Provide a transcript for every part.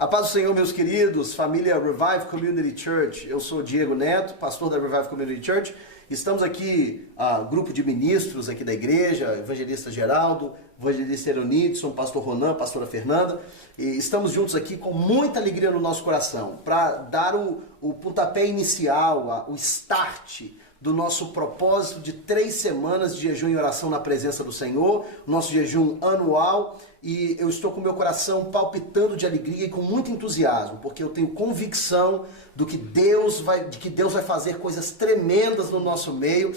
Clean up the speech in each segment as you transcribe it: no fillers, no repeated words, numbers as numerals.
A paz do Senhor, meus queridos, família Revive Community Church. Eu sou Diego Neto, pastor da Revive Community Church. Estamos aqui, grupo de ministros aqui da igreja, evangelista Geraldo, evangelista Eronidson, pastor Ronan, pastora Fernanda. E estamos juntos aqui com muita alegria no nosso coração para dar o pontapé inicial, o start do nosso propósito de 3 semanas de jejum e oração na presença do Senhor, nosso jejum anual. E eu estou com meu coração palpitando de alegria e com muito entusiasmo, porque eu tenho convicção de que Deus vai fazer coisas tremendas no nosso meio.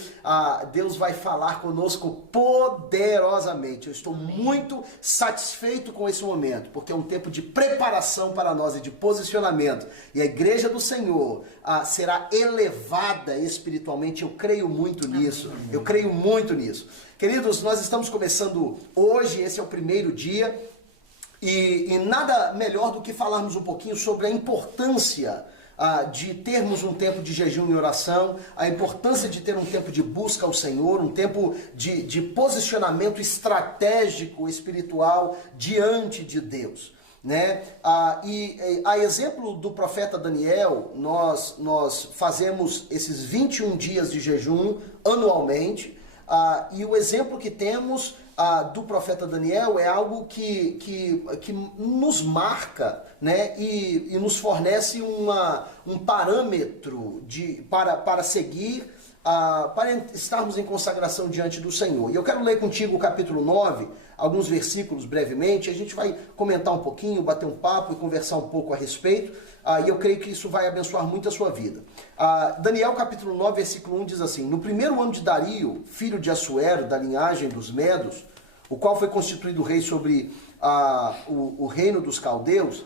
Deus vai falar conosco poderosamente. Eu estou muito satisfeito com esse momento, porque é um tempo de preparação para nós e de posicionamento. E a igreja do Senhor será elevada espiritualmente. Eu creio muito nisso. Eu creio muito nisso. Queridos, nós estamos começando hoje, esse é o primeiro dia, e nada melhor do que falarmos um pouquinho sobre a importância de termos um tempo de jejum e oração, a importância de ter um tempo de busca ao Senhor, um tempo de posicionamento estratégico, espiritual, diante de Deus. Né? E a exemplo do profeta Daniel, nós fazemos esses 21 dias de jejum anualmente. E o exemplo que temos do profeta Daniel é algo que nos marca, né? e nos fornece um parâmetro para seguir, para estarmos em consagração diante do Senhor. E eu quero ler contigo o capítulo 9, alguns versículos brevemente. A gente vai comentar um pouquinho, bater um papo e conversar um pouco a respeito. E eu creio que isso vai abençoar muito a sua vida. Daniel capítulo 9, versículo 1 diz assim: No primeiro ano de Dario, filho de Assuero, da linhagem dos Medos, o qual foi constituído rei sobre o reino dos caldeus,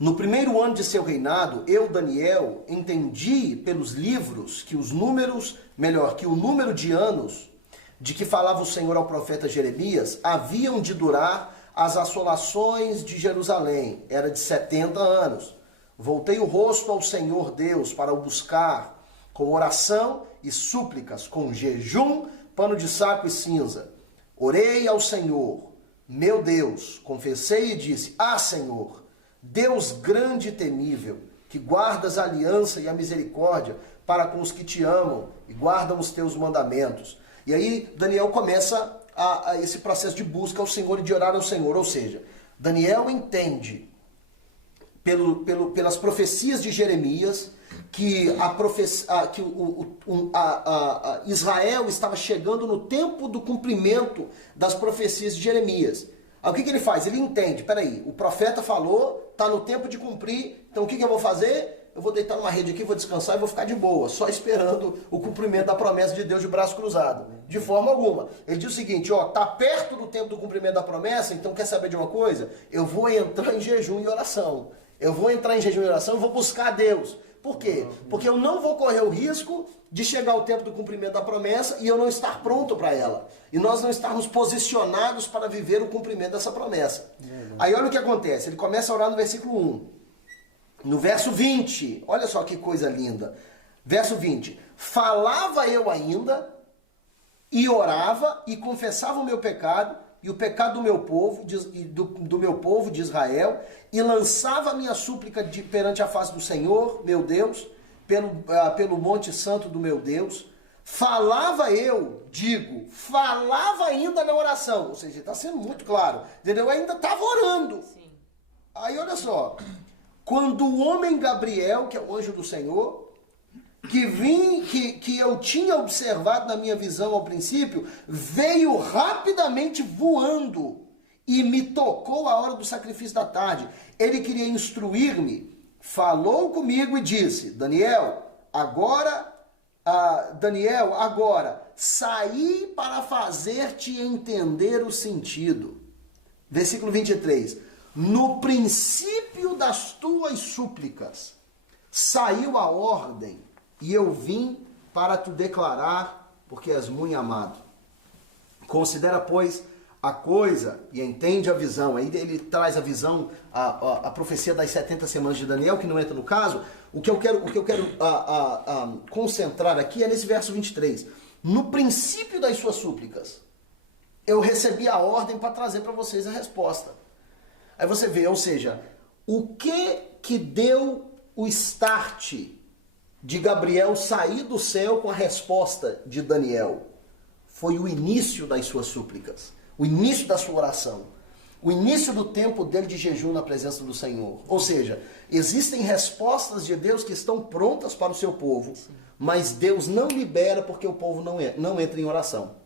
no primeiro ano de seu reinado, eu, Daniel, entendi pelos livros que o número de anos de que falava o Senhor ao profeta Jeremias haviam de durar as assolações de Jerusalém. Era de 70 anos. Voltei o rosto ao Senhor Deus para o buscar com oração e súplicas, com jejum, pano de saco e cinza. Orei ao Senhor, meu Deus, confessei e disse: Senhor, Deus grande e temível, que guardas a aliança e a misericórdia para com os que te amam e guardam os teus mandamentos. E aí Daniel começa esse processo de busca ao Senhor e de orar ao Senhor. Ou seja, Daniel entende pelas profecias de Jeremias que Israel estava chegando no tempo do cumprimento das profecias de Jeremias. Aí o que ele faz? Ele entende, peraí, o profeta falou, está no tempo de cumprir, então o que eu vou fazer? Eu vou deitar numa rede aqui, vou descansar e vou ficar de boa, só esperando o cumprimento da promessa de Deus de braço cruzado. De forma alguma. Ele diz o seguinte, tá perto do tempo do cumprimento da promessa, então quer saber de uma coisa? Eu vou entrar em jejum e oração. Eu vou entrar em jejum e oração e vou buscar a Deus. Por quê? Porque eu não vou correr o risco de chegar ao tempo do cumprimento da promessa e eu não estar pronto para ela. E nós não estarmos posicionados para viver o cumprimento dessa promessa. Aí olha o que acontece. Ele começa a orar no versículo 1. No verso 20, olha só que coisa linda. Verso 20. Falava eu ainda e orava e confessava o meu pecado e o pecado do meu povo, do meu povo de Israel, e lançava a minha súplica perante a face do Senhor, meu Deus, pelo monte santo do meu Deus. Falava ainda na oração. Ou seja, está sendo muito claro. Eu ainda estava orando. Sim. Aí olha só. Quando o homem Gabriel, que é o anjo do Senhor, que eu tinha observado na minha visão ao princípio, veio rapidamente voando e me tocou à hora do sacrifício da tarde. Ele queria instruir-me, falou comigo e disse: Daniel, agora, saí para fazer-te entender o sentido. Versículo 23. No princípio das tuas súplicas saiu a ordem e eu vim para te declarar, porque és muito amado. Considera, pois, a coisa e entende a visão. Aí ele traz a visão, a profecia das 70 semanas de Daniel, que não entra no caso. O que eu quero concentrar aqui é nesse verso 23. No princípio das suas súplicas, eu recebi a ordem para trazer para vocês a resposta. Aí você vê, ou seja, o que deu o start de Gabriel sair do céu com a resposta de Daniel? Foi o início das suas súplicas, o início da sua oração, o início do tempo dele de jejum na presença do Senhor. Ou seja, existem respostas de Deus que estão prontas para o seu povo, mas Deus não libera porque o povo não entra em oração.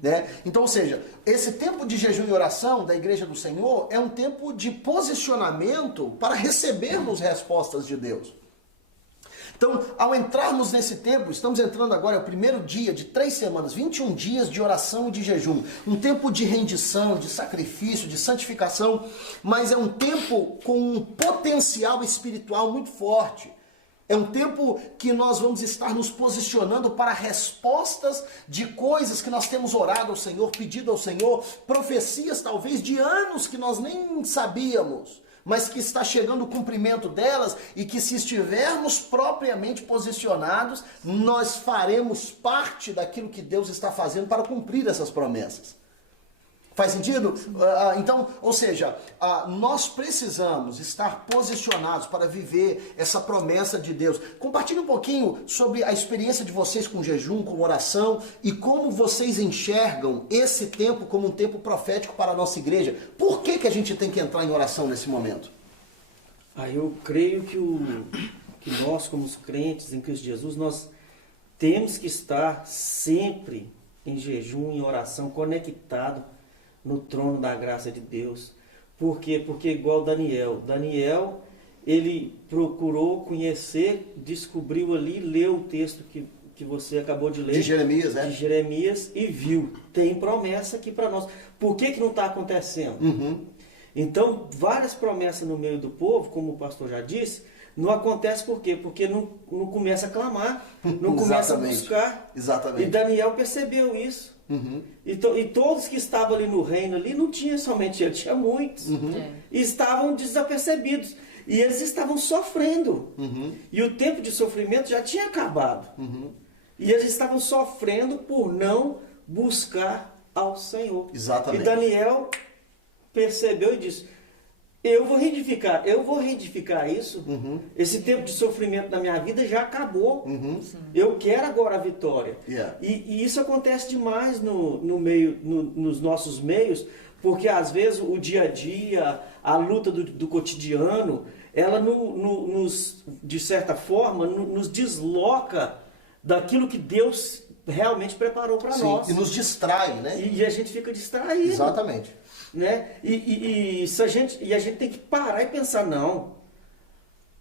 Né? Então, ou seja, esse tempo de jejum e oração da igreja do Senhor é um tempo de posicionamento para recebermos respostas de Deus. Então, ao entrarmos nesse tempo, estamos entrando agora, é o primeiro dia de 3 semanas, 21 dias de oração e de jejum. Um tempo de rendição, de sacrifício, de santificação, mas é um tempo com um potencial espiritual muito forte. É um tempo que nós vamos estar nos posicionando para respostas de coisas que nós temos orado ao Senhor, pedido ao Senhor, profecias talvez de anos que nós nem sabíamos, mas que está chegando o cumprimento delas e que se estivermos propriamente posicionados, nós faremos parte daquilo que Deus está fazendo para cumprir essas promessas. Faz sentido? Então, ou seja, nós precisamos estar posicionados para viver essa promessa de Deus. Compartilhe um pouquinho sobre a experiência de vocês com jejum, com oração e como vocês enxergam esse tempo como um tempo profético para a nossa igreja. Por que a gente tem que entrar em oração nesse momento? Eu creio que nós, como os crentes em Cristo Jesus, nós temos que estar sempre em jejum, em oração, conectado no trono da graça de Deus. Por quê? Porque igual Daniel, ele procurou conhecer, descobriu ali, leu o texto que você acabou de ler. De Jeremias, né? De Jeremias e viu. Tem promessa aqui para nós. Por que não está acontecendo? Então, várias promessas no meio do povo, como o pastor já disse, não acontece por quê? Porque não começa a clamar, não começa a buscar. Exatamente. E Daniel percebeu isso. E todos que estavam ali no reino, ali, não tinha somente ele, tinha muitos. E estavam desapercebidos. E eles estavam sofrendo. E o tempo de sofrimento já tinha acabado. E eles estavam sofrendo por não buscar ao Senhor. Exatamente. E Daniel percebeu e disse: eu vou reedificar isso. Esse tempo de sofrimento da minha vida já acabou. Eu quero agora a vitória. E isso acontece demais nos nossos meios, porque às vezes o dia a dia, a luta do cotidiano, ela de certa forma nos desloca daquilo que Deus realmente preparou para nós. E nos distrai, né? E a gente fica distraído. Exatamente. Né? E a gente tem que parar e pensar, não,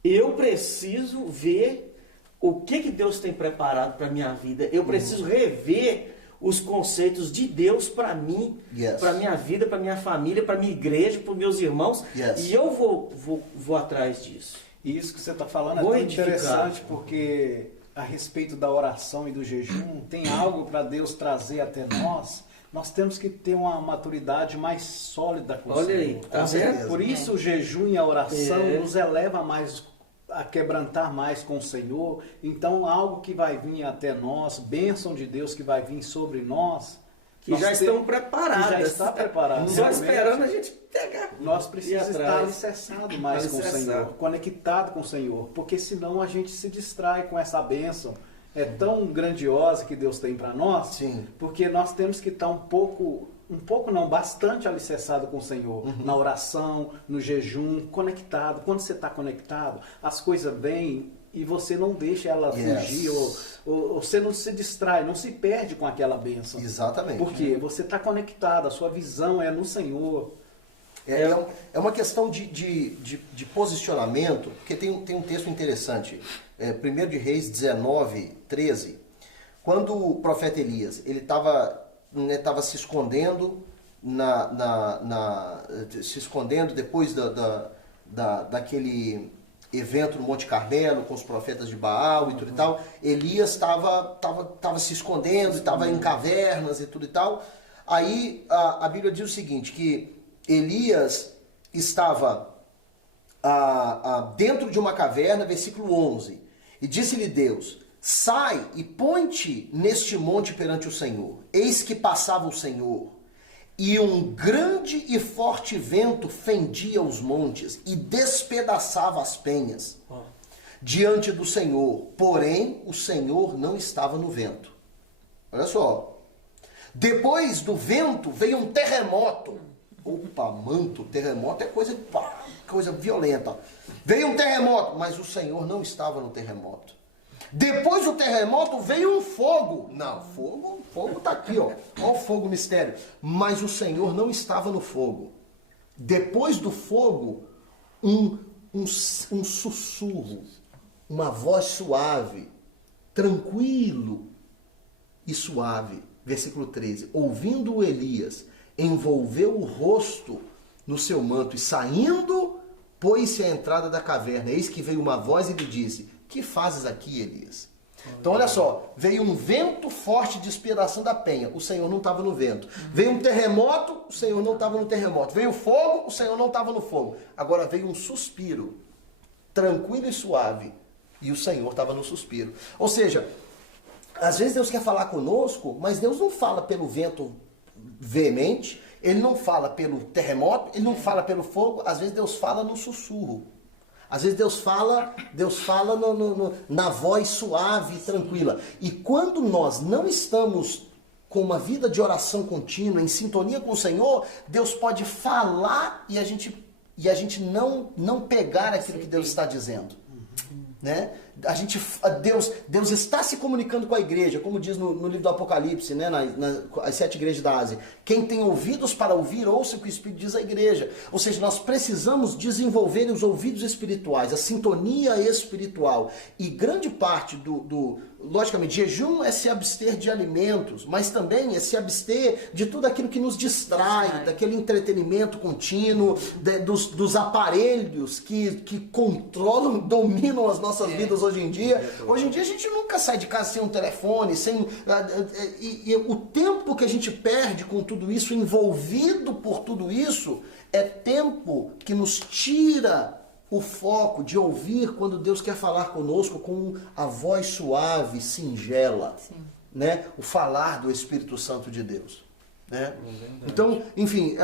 eu preciso ver o que Deus tem preparado para a minha vida, eu preciso rever os conceitos de Deus para mim, para a minha vida, para a minha família, para a minha igreja, para os meus irmãos, e eu vou atrás disso. E isso que você está falando é tão interessante, porque a respeito da oração e do jejum, tem algo para Deus trazer até nós. Nós temos que ter uma maturidade mais sólida com o Senhor. Olha aí, tá vendo? Por isso o jejum e a oração nos eleva mais a quebrantar mais com o Senhor. Então algo que vai vir até nós, bênção de Deus que vai vir sobre nós, que já estão preparadas. Que já está preparado. Só esperando a gente pegar. Nós precisamos estar alicerçados mais com o Senhor, conectado com o Senhor, porque senão a gente se distrai com essa bênção. É tão grandiosa que Deus tem para nós, Sim. Porque nós temos que estar bastante alicerçado com o Senhor, na oração, no jejum, conectado. Quando você está conectado, as coisas vêm e você não deixa ela fugir, ou você não se distrai, não se perde com aquela bênção. Exatamente. Porque você está conectado, a sua visão é no Senhor. É uma questão de posicionamento, porque tem um texto interessante, 1 de Reis 19, 13, quando o profeta Elias, ele estava se escondendo, se escondendo depois daquele evento no Monte Carmelo, com os profetas de Baal e tudo e tal, Elias estava se escondendo, estava em cavernas e tudo e tal. Aí a Bíblia diz o seguinte, que Elias estava dentro de uma caverna, versículo 11, e disse-lhe Deus: sai e põe-te neste monte perante o Senhor. Eis que passava o Senhor, E um grande e forte vento fendia os montes e despedaçava as penhas diante do Senhor. Porém, o Senhor não estava no vento. Olha só. Depois do vento veio um terremoto. Opa, manto, terremoto é coisa violenta. Veio um terremoto, mas o Senhor não estava no terremoto. Depois do terremoto veio um fogo. Não, fogo tá aqui, ó. Olha o fogo mistério. Mas o Senhor não estava no fogo. Depois do fogo, um sussurro, uma voz suave, tranquilo e suave. Versículo 13. Ouvindo Elias, envolveu o rosto no seu manto e saindo, pôs-se à entrada da caverna. Eis que veio uma voz e lhe disse: que fazes aqui, Elias? Então olha só, veio um vento forte de despedaçando da penha, o Senhor não estava no vento. Veio um terremoto, o Senhor não estava no terremoto. Veio fogo, o Senhor não estava no fogo. Agora veio um suspiro, tranquilo e suave, e o Senhor estava no suspiro. Ou seja, às vezes Deus quer falar conosco, mas Deus não fala pelo vento veemente, Ele não fala pelo terremoto, Ele não fala pelo fogo, às vezes Deus fala no sussurro. Às vezes Deus fala na voz suave e tranquila. E quando nós não estamos com uma vida de oração contínua, em sintonia com o Senhor, Deus pode falar e a gente não pegar aquilo que Deus está dizendo. Né? Deus está se comunicando com a igreja, como diz no livro do Apocalipse, né? As 7 igrejas da Ásia. Quem tem ouvidos para ouvir, ouça o que o Espírito diz à igreja. Ou seja, nós precisamos desenvolver os ouvidos espirituais, a sintonia espiritual. E grande parte logicamente, jejum é se abster de alimentos, mas também é se abster de tudo aquilo que nos distrai, daquele entretenimento contínuo, dos aparelhos que controlam, dominam as nossas vidas hoje em dia. Hoje em dia a gente nunca sai de casa sem um telefone, e o tempo que a gente perde com tudo isso, envolvido por tudo isso, é tempo que nos tira o foco de ouvir quando Deus quer falar conosco com a voz suave, singela, né? O falar do Espírito Santo de Deus, né? Então, enfim,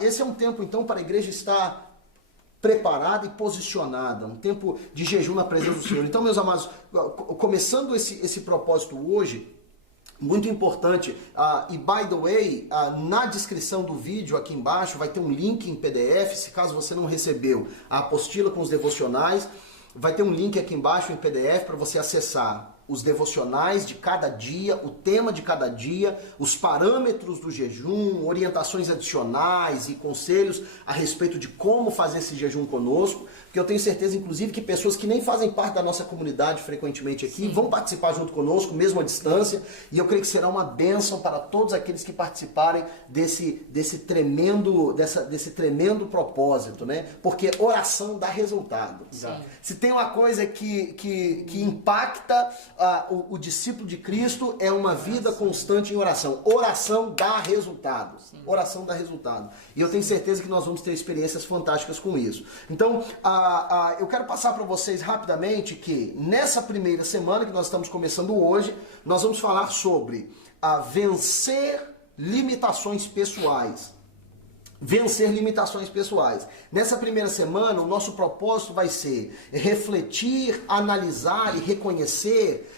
esse é um tempo então para a igreja estar preparada e posicionada, um tempo de jejum na presença do Senhor. Então, meus amados, começando esse propósito hoje, muito importante, e by the way, na descrição do vídeo aqui embaixo vai ter um link em PDF, se caso você não recebeu a apostila com os devocionais, vai ter um link aqui embaixo em PDF para você acessar os devocionais de cada dia, o tema de cada dia, os parâmetros do jejum, orientações adicionais e conselhos a respeito de como fazer esse jejum conosco, porque eu tenho certeza, inclusive, que pessoas que nem fazem parte da nossa comunidade frequentemente aqui vão participar junto conosco, mesmo à distância, e eu creio que será uma bênção para todos aqueles que participarem desse tremendo propósito, né? Porque oração dá resultado. Se tem uma coisa que impacta o discípulo de Cristo, é uma vida constante em oração. Oração dá resultado. Oração dá resultado. E eu tenho certeza que nós vamos ter experiências fantásticas com isso. Então, eu quero passar para vocês rapidamente que nessa primeira semana que nós estamos começando hoje, nós vamos falar sobre vencer limitações pessoais. Vencer limitações pessoais. Nessa primeira semana, o nosso propósito vai ser refletir, analisar e reconhecer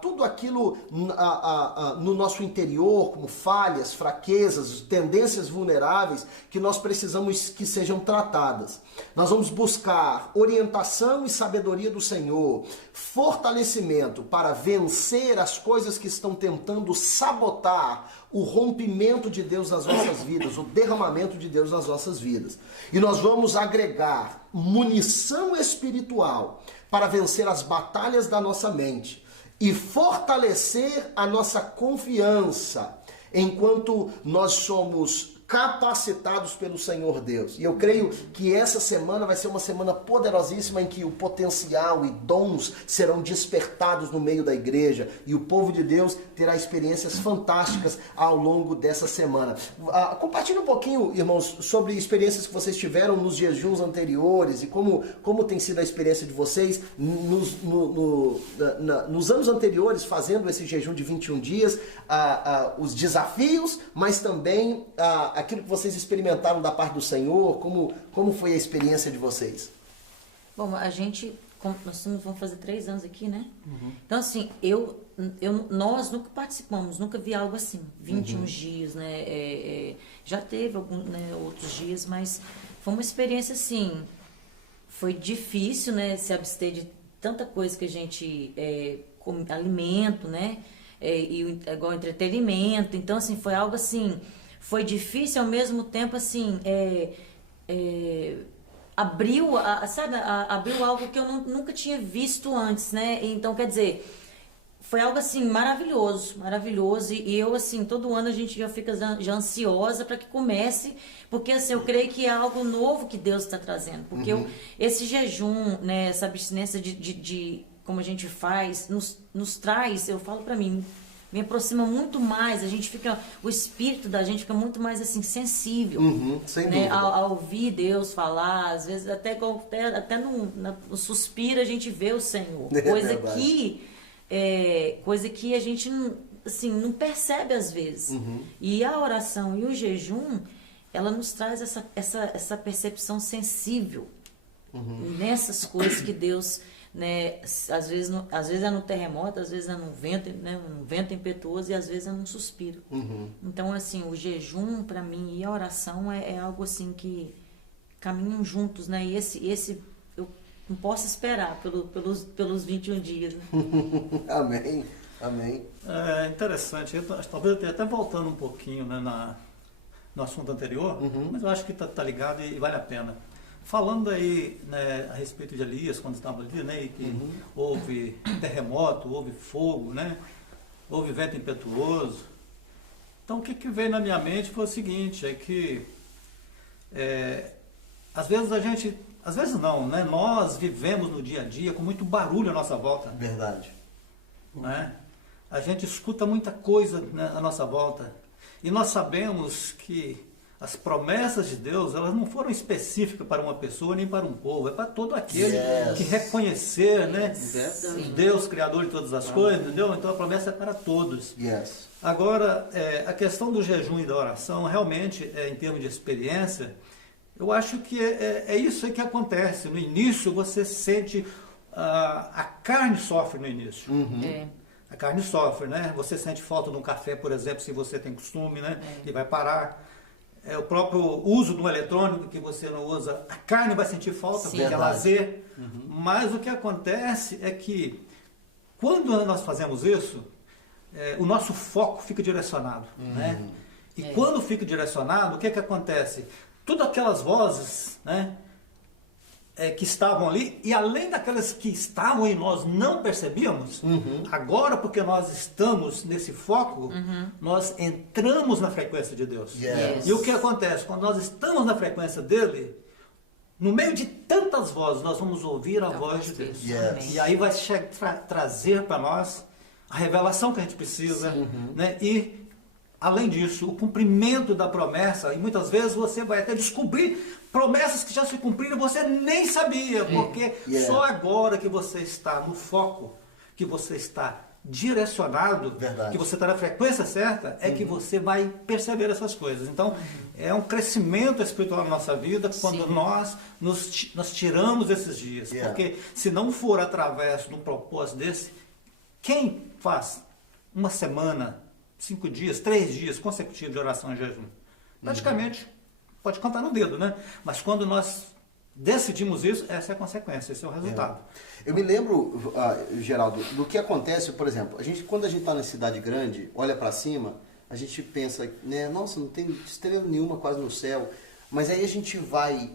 tudo aquilo no nosso interior, como falhas, fraquezas, tendências vulneráveis que nós precisamos que sejam tratadas. Nós vamos buscar orientação e sabedoria do Senhor, fortalecimento para vencer as coisas que estão tentando sabotar o rompimento de Deus nas nossas vidas, o derramamento de Deus nas nossas vidas. E nós vamos agregar munição espiritual para vencer as batalhas da nossa mente e fortalecer a nossa confiança enquanto nós somos capacitados pelo Senhor Deus. E eu creio que essa semana vai ser uma semana poderosíssima em que o potencial e dons serão despertados no meio da igreja e o povo de Deus terá experiências fantásticas ao longo dessa semana. Compartilhe um pouquinho, irmãos, sobre experiências que vocês tiveram nos jejuns anteriores e como tem sido a experiência de vocês nos anos anteriores fazendo esse jejum de 21 dias, os desafios, mas também aquilo que vocês experimentaram da parte do Senhor, como foi a experiência de vocês? Bom, nós vamos fazer 3 anos aqui, né? Então, assim, nós nunca participamos, nunca vi algo assim, 21 dias, né? Já teve outros dias, mas foi uma experiência, assim, foi difícil, né? Se abster de tanta coisa que a gente, alimento, né? E igual entretenimento, então, assim, foi algo, assim, foi difícil, ao mesmo tempo, assim, abriu algo que eu nunca tinha visto antes, né? Então, quer dizer, foi algo assim maravilhoso, e eu assim, todo ano a gente já fica já ansiosa para que comece, porque assim, eu creio que é algo novo que Deus está trazendo, porque esse jejum, né, essa abstinência de como a gente faz, nos traz, eu falo para mim, me aproxima muito mais, o espírito da gente fica muito mais assim sensível, sem né? dúvida. Ao ouvir Deus falar, às vezes até no suspiro a gente vê o Senhor, coisa que a gente assim, não percebe às vezes. E a oração e o jejum, ela nos traz essa percepção sensível nessas coisas que Deus, né, às vezes é no terremoto, às vezes é no vento, né, um vento impetuoso e às vezes é num suspiro. Então, assim, o jejum para mim e a oração é algo assim que caminham juntos, né? E esse eu não posso esperar pelos 21 dias. Né? Amém. É interessante, talvez até voltando um pouquinho, né, no assunto anterior, mas eu acho que tá ligado e vale a pena. Falando aí, né, a respeito de Elias, quando estava ali, né, e que houve terremoto, houve fogo, né, houve vento impetuoso. Então, o que veio na minha mente foi o seguinte, é que às vezes não, né, nós vivemos no dia a dia com muito barulho à nossa volta. Verdade. Né? A gente escuta muita coisa, né, à nossa volta. E nós sabemos que as promessas de Deus, elas não foram específicas para uma pessoa nem para um povo, é para todo aquele que reconhecer, né, Deus, Criador de todas as coisas, entendeu? Então a promessa é para todos. Agora, a questão do jejum e da oração, realmente, em termos de experiência, eu acho que é isso aí que acontece. No início você sente, a carne sofre no início. A carne sofre, né? Você sente falta de um café, por exemplo, se você tem costume, né? E vai parar. O próprio uso do eletrônico que você não usa, a carne vai sentir falta, porque é lazer. Mas o que acontece é que, quando nós fazemos isso, o nosso foco fica direcionado. Né? E quando fica direcionado, o que acontece? Todas aquelas vozes, né, que estavam ali, e além daquelas que estavam e nós não percebíamos, agora, porque nós estamos nesse foco, nós entramos na frequência de Deus. E o que acontece? Quando nós estamos na frequência dele, no meio de tantas vozes, nós vamos ouvir a voz de Deus. E aí vai trazer para nós a revelação que a gente precisa, né? E além disso, o cumprimento da promessa, e muitas vezes você vai até descobrir promessas que já se cumpriram e você nem sabia, porque só agora que você está no foco, que você está direcionado, que você está na frequência certa, é que você vai perceber essas coisas. Então, é um crescimento espiritual na nossa vida quando nós tiramos esses dias. Porque se não for através de um propósito desse, quem faz uma semana, 5 dias, 3 dias consecutivos de oração e jejum? Praticamente, pode contar no dedo, né? Mas quando nós decidimos isso, essa é a consequência, esse é o resultado. Eu me lembro, Geraldo, do que acontece, por exemplo, quando a gente está na cidade grande, olha para cima, a gente pensa, né, nossa, não tem estrela nenhuma quase no céu. Mas aí a gente vai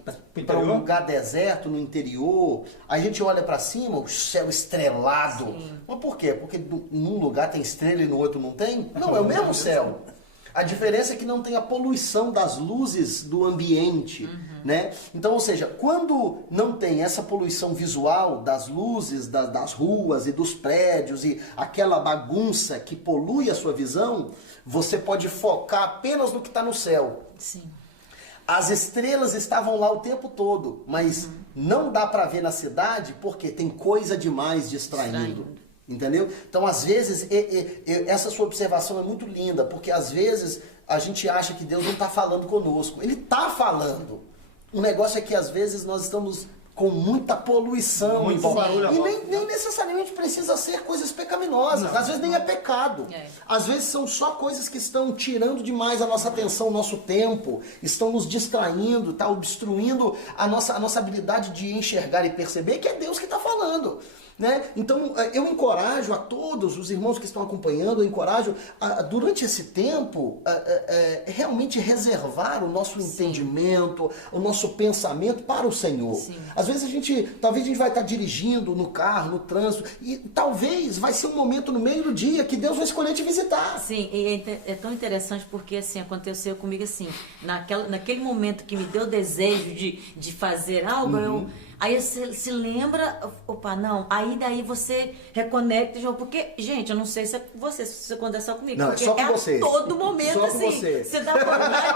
para um lugar deserto, no interior, a gente olha para cima, o céu estrelado. Mas por quê? Porque num lugar tem estrela e no outro não tem? Não, é o mesmo céu. A diferença é que não tem a poluição das luzes do ambiente, né? Então, ou seja, quando não tem essa poluição visual das luzes das ruas e dos prédios e aquela bagunça que polui a sua visão, você pode focar apenas no que está no céu. Sim. As estrelas estavam lá o tempo todo, mas não dá para ver na cidade porque tem coisa demais distraindo. Entendeu? Então, às vezes, essa sua observação é muito linda, porque às vezes a gente acha que Deus não está falando conosco. Ele está falando. O negócio é que às vezes nós estamos com muita poluição. Muito barulho. E nem necessariamente precisa ser coisas pecaminosas. Às vezes nem é pecado. Às vezes são só coisas que estão tirando demais a nossa atenção, o nosso tempo, estão nos distraindo, tá obstruindo a nossa habilidade de enxergar e perceber que é Deus que está falando. Né? Então, eu encorajo a todos os irmãos que estão acompanhando, eu encorajo durante esse tempo realmente reservar o nosso entendimento, o nosso pensamento para o Senhor. Sim. Às vezes talvez a gente vai estar dirigindo no carro, no trânsito, e talvez vai ser um momento no meio do dia que Deus vai escolher te visitar. Sim, e é tão interessante porque assim, aconteceu comigo assim, naquele momento que me deu desejo de fazer algo, aí você se lembra, opa, não, aí daí você reconecta, porque, gente, eu não sei se isso acontece só comigo, não, porque é só com você. A todo momento, só assim, você dá vontade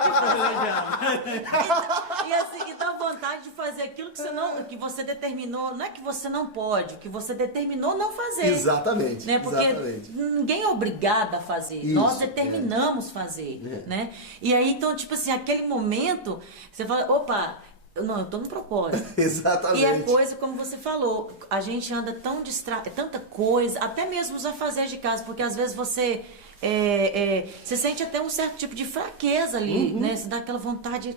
e dá vontade de fazer aquilo que você determinou, não é que você não pode, que você determinou não fazer. Exatamente. Né? Porque exatamente. ninguém é obrigado a fazer, Isso, nós determinamos fazer, né? E aí, então, tipo assim, aquele momento, você fala, opa, não, eu tô no propósito. Exatamente. E a coisa, como você falou, a gente anda tão distraído, tanta coisa, até mesmo os afazeres de casa, porque às vezes você sente até um certo tipo de fraqueza ali, né? Você dá aquela vontade,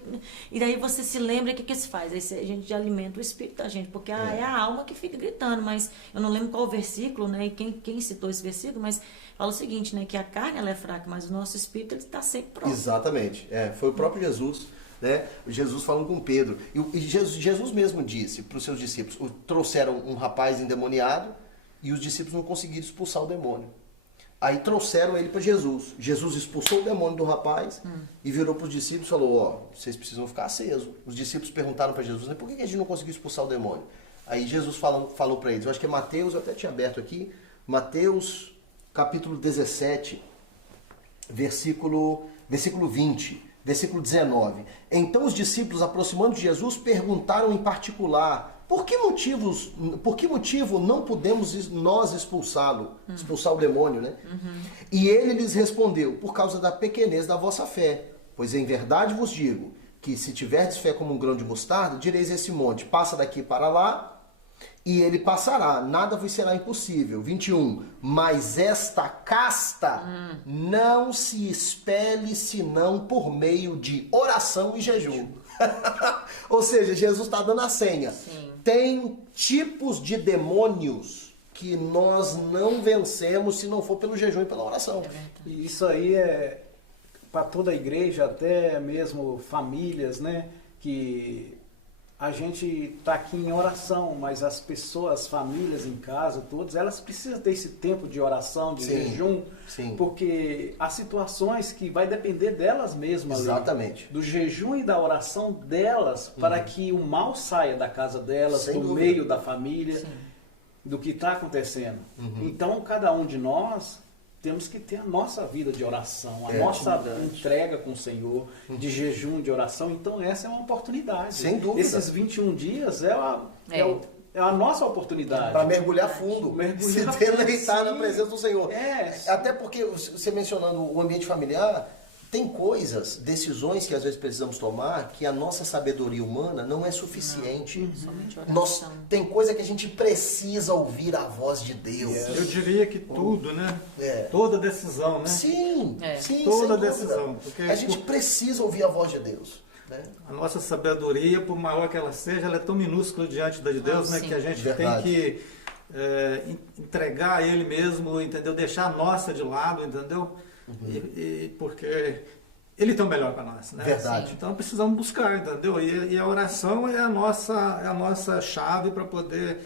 e daí você se lembra, o que se faz? Aí a gente alimenta o espírito da gente, porque é a alma que fica gritando, mas eu não lembro qual o versículo, né? E quem citou esse versículo, mas fala o seguinte, né? Que a carne, ela é fraca, mas o nosso espírito, ele está sempre pronto. Exatamente. Foi o próprio Jesus, né? Jesus falando com Pedro. E Jesus mesmo disse para os seus discípulos, trouxeram um rapaz endemoniado e os discípulos não conseguiram expulsar o demônio. Aí trouxeram ele para Jesus. Jesus expulsou o demônio do rapaz e virou para os discípulos e falou, vocês precisam ficar acesos. Os discípulos perguntaram para Jesus, por que a gente não conseguiu expulsar o demônio? Aí Jesus falou para eles, eu acho que é Mateus, eu até tinha aberto aqui, Mateus capítulo 17, versículo 20, versículo 19. Então os discípulos, aproximando de Jesus, perguntaram em particular, por que motivo não podemos nós expulsar o demônio, né? E ele lhes respondeu, por causa da pequenez da vossa fé. Pois em verdade vos digo, que se tiverdes fé como um grão de mostarda, direis a esse monte, passa daqui para lá, e ele passará, nada vos será impossível. 21, mas esta casta não se expele senão por meio de oração e jejum. Ou seja, Jesus está dando a senha. Sim. Tem tipos de demônios que nós não vencemos se não for pelo jejum e pela oração. E isso aí é para toda a igreja, até mesmo famílias, né? Que a gente está aqui em oração, mas as pessoas, as famílias em casa, todas, elas precisam ter esse tempo de oração, de jejum, porque há situações que vai depender delas mesmas. Exatamente. Ali, do jejum e da oração delas, para que o mal saia da casa delas, Sem do dúvida. meio da família, do que está acontecendo. Então, cada um de nós temos que ter a nossa vida de oração, a nossa entrega com o Senhor, de jejum, de oração. Então, essa é uma oportunidade. Sem dúvida. Esses 21 dias é a nossa oportunidade. Para mergulhar fundo, Mergulhar se deleitar fundo, na sim. presença do Senhor. É. Até porque, você mencionando o ambiente familiar, tem coisas, decisões que às vezes precisamos tomar, que a nossa sabedoria humana não é suficiente. Somente oração. Tem coisa que a gente precisa ouvir a voz de Deus. Eu diria que tudo, né? É. Toda decisão, né? Sim, É. sim, Toda sem dúvida. decisão, porque a gente precisa ouvir a voz de Deus. Né? A nossa sabedoria, por maior que ela seja, ela é tão minúscula diante da de Deus, né? Sim. Que a gente Verdade. tem que entregar a Ele mesmo, entendeu? Deixar a nossa de lado, entendeu? Porque Ele tem o melhor para nós, né? Verdade. Então precisamos buscar, entendeu? E a oração é a nossa chave para poder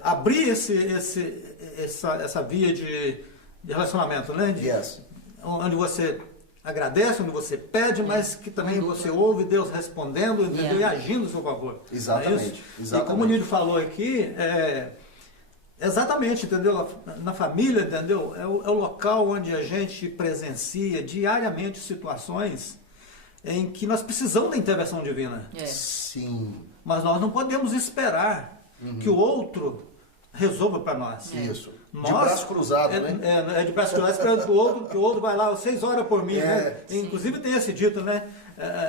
abrir essa via de relacionamento, né? Yes. Onde você agradece, onde você pede, mas que também você ouve Deus respondendo, entendeu? E agindo a seu favor. Exatamente. E como o Nídio falou aqui, exatamente, entendeu? Na família, entendeu? É o local onde a gente presencia diariamente situações em que nós precisamos da intervenção divina. Sim. Mas nós não podemos esperar que o outro resolva para nós. Isso. Nós, de braço cruzado, né? De braço cruzado, esperando que o outro vai lá, 6 horas por mim, né? Inclusive tem esse dito, né?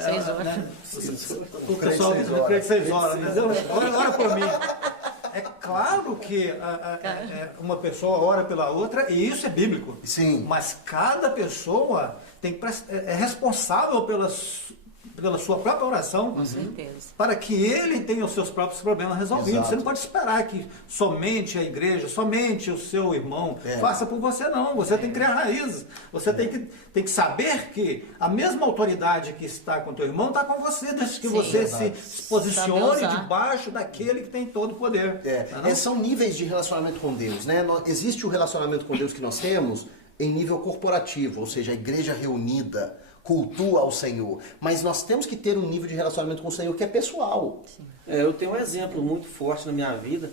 6 horas. Né? O pessoal crê que 6 horas, entendeu? Ora por mim. É claro que uma pessoa ora pela outra, e isso é bíblico. Sim. Mas cada pessoa é responsável pela sua própria oração, Com certeza. para que ele tenha os seus próprios problemas resolvidos. Exato. Você não pode esperar que somente a igreja, somente o seu irmão faça por você, não. Você tem que criar raízes. Você tem que saber que a mesma autoridade que está com o teu irmão está com você, desde que você se posicione debaixo daquele que tem todo o poder. São níveis de relacionamento com Deus, né? Existe o relacionamento com Deus que nós temos em nível corporativo, ou seja, a igreja reunida cultua ao Senhor, mas nós temos que ter um nível de relacionamento com o Senhor que é pessoal. Eu tenho um exemplo muito forte na minha vida,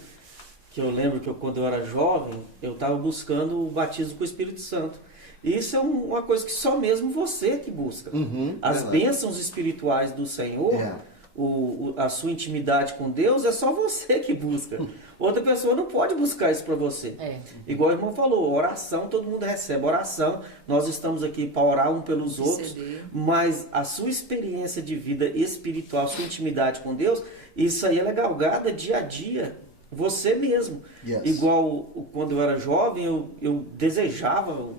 que eu lembro que quando eu era jovem, eu estava buscando o batismo com o Espírito Santo. E isso é uma coisa que só mesmo você que busca. As bênçãos espirituais do Senhor, a sua intimidade com Deus, é só você que busca. Outra pessoa não pode buscar isso para você. Igual o irmão falou, oração todo mundo recebe. Oração, nós estamos aqui para orar um pelos outros, mas a sua experiência de vida espiritual, a sua intimidade com Deus, isso aí é galgada dia a dia. Você mesmo. Igual quando eu era jovem, eu desejava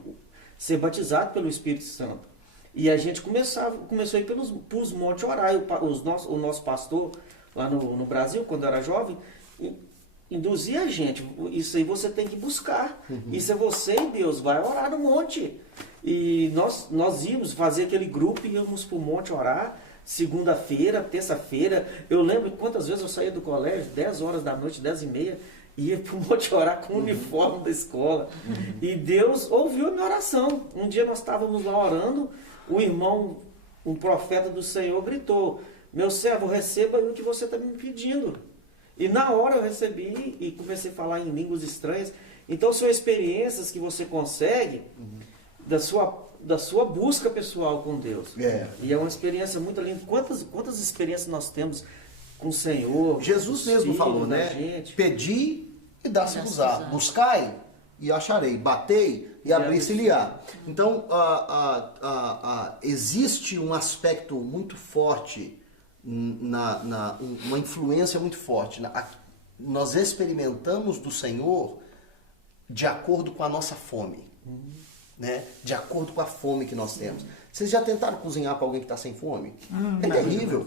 ser batizado pelo Espírito Santo. E a gente começou a ir pelos montes orar. O nosso pastor, lá no Brasil, quando eu era jovem, induzia a gente. Isso aí você tem que buscar. Isso é você e Deus. Vai orar no monte. E nós íamos fazer aquele grupo e íamos para o monte orar. Segunda-feira, terça-feira. Eu lembro quantas vezes eu saía do colégio, 10 horas da noite, 10h30, ia para o monte orar com o uniforme da escola. E Deus ouviu a minha oração. Um dia nós estávamos lá orando, o irmão, um profeta do Senhor, gritou: meu servo, receba o que você está me pedindo. E na hora eu recebi e comecei a falar em línguas estranhas. Então são experiências que você consegue da sua busca pessoal com Deus. E é uma experiência muito linda. Quantas experiências nós temos com o Senhor? Jesus mesmo falou, né? Pedi e dá-se-vos-á. Buscai e acharei. Batei e abrir-se-lhe-á. Então, existe um aspecto muito forte, uma influência muito forte. Nós experimentamos do Senhor de acordo com a nossa fome. Né? De acordo com a fome que nós temos. Vocês já tentaram cozinhar para alguém que está sem fome? É terrível.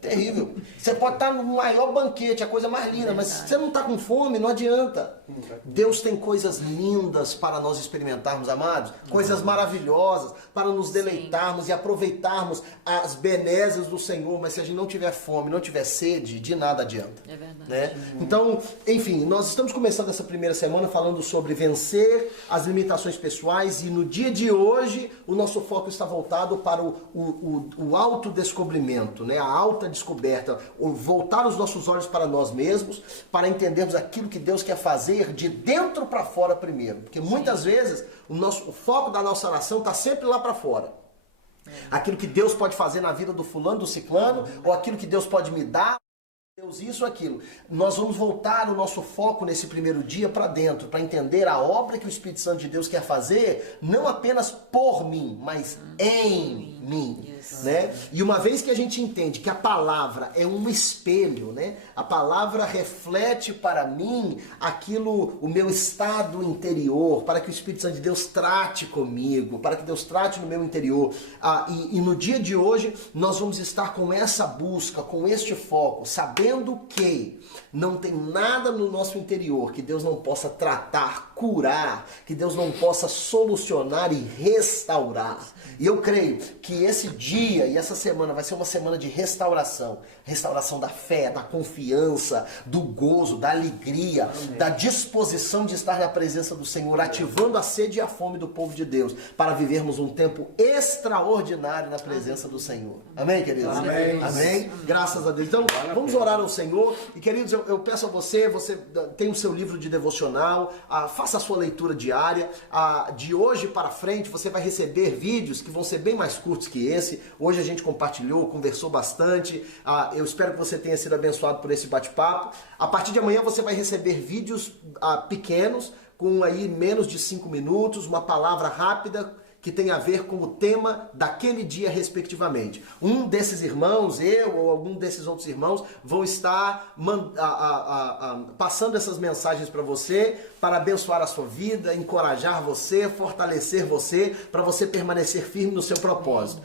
Terrível. Você pode estar no maior banquete, a coisa mais linda, mas se você não está com fome, não adianta. Deus tem coisas lindas para nós experimentarmos, amados. Coisas maravilhosas para nos deleitarmos e aproveitarmos as benesses do Senhor. Mas se a gente não tiver fome, não tiver sede, de nada adianta. É verdade. Né? Então, enfim, nós estamos começando essa primeira semana falando sobre vencer as limitações pessoais, e no dia de hoje o nosso foco está voltado para o autodescobrimento, né? A alta descoberta, voltar os nossos olhos para nós mesmos, para entendermos aquilo que Deus quer fazer de dentro para fora primeiro, porque muitas vezes o foco da nossa oração está sempre lá para fora. Aquilo que Deus pode fazer na vida do fulano, do ciclano, ou aquilo que Deus pode me dar, Deus isso, aquilo. Nós vamos voltar o nosso foco nesse primeiro dia para dentro, para entender a obra que o Espírito Santo de Deus quer fazer, não apenas por mim, mas em mim. Né? E uma vez que a gente entende que a palavra é um espelho, né? A palavra reflete para mim o meu estado interior, para que o Espírito Santo de Deus trate comigo, para que Deus trate no meu interior. E no dia de hoje nós vamos estar com essa busca, com este foco, sabendo que não tem nada no nosso interior que Deus não possa tratar, curar, que Deus não possa solucionar e restaurar. E eu creio que esse dia dia e essa semana vai ser uma semana de restauração. Restauração da fé, da confiança, do gozo, da alegria, da disposição de estar na presença do Senhor, ativando a sede e a fome do povo de Deus, para vivermos um tempo extraordinário na presença do Senhor. Amém, queridos? Amém. Amém? Graças a Deus. Então, vamos orar ao Senhor. E, queridos, eu peço a você tem o seu livro de devocional, faça a sua leitura diária. De hoje para frente, você vai receber vídeos que vão ser bem mais curtos que esse. Hoje a gente compartilhou, conversou bastante. Eu espero que você tenha sido abençoado por esse bate-papo. A partir de amanhã você vai receber vídeos pequenos, com aí menos de 5 minutos, uma palavra rápida que tem a ver com o tema daquele dia respectivamente. Um desses irmãos, eu ou algum desses outros irmãos, vão estar passando essas mensagens para você, para abençoar a sua vida, encorajar você, fortalecer você, para você permanecer firme no seu propósito.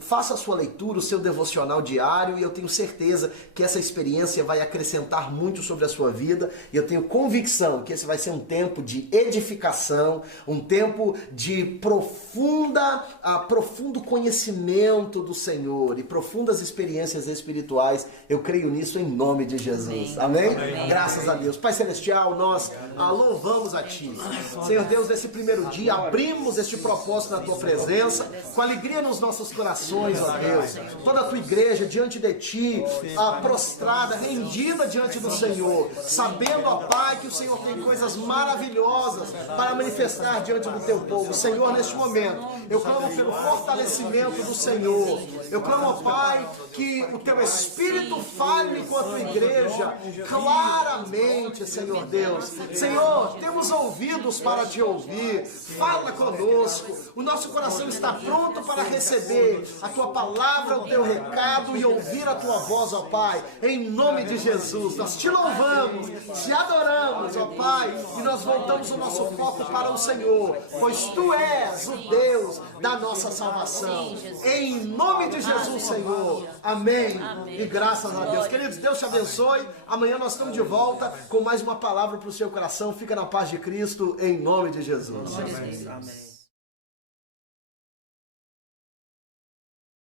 Faça a sua leitura, o seu devocional diário, e eu tenho certeza que essa experiência vai acrescentar muito sobre a sua vida, e eu tenho convicção que esse vai ser um tempo de edificação, um tempo de profundo conhecimento do Senhor e profundas experiências espirituais. Eu creio nisso em nome de Jesus. Amém? Amém? Graças a Deus. Pai Celestial, nós louvamos a Ti. Senhor Deus, nesse primeiro dia, abrimos este propósito na Tua presença, com alegria nos nossos corações, ó Deus. Toda a Tua igreja diante de Ti, prostrada, rendida diante do Senhor, sabendo, ó Pai, que o Senhor tem coisas maravilhosas para manifestar diante do Teu povo. Senhor, neste momento, eu clamo pelo fortalecimento do Senhor. Eu clamo, ó Pai, que o Teu Espírito fale com a Tua igreja claramente, Senhor Deus. Senhor, temos ouvidos para Te ouvir. Fala conosco. O nosso coração está pronto para receber a Tua palavra, o Teu recado e ouvir a Tua voz, ó Pai. Em nome de Jesus, nós Te louvamos, Te adoramos, ó Pai, e nós voltamos o nosso foco para o Senhor, pois Tu és o Deus da nossa salvação. Em nome de Jesus, Senhor. Amém. E graças a Deus. Queridos, Deus te abençoe. Amanhã nós estamos de volta com mais uma palavra para o seu coração. Fica na paz de Cristo, em nome de Jesus. Amém. Amém.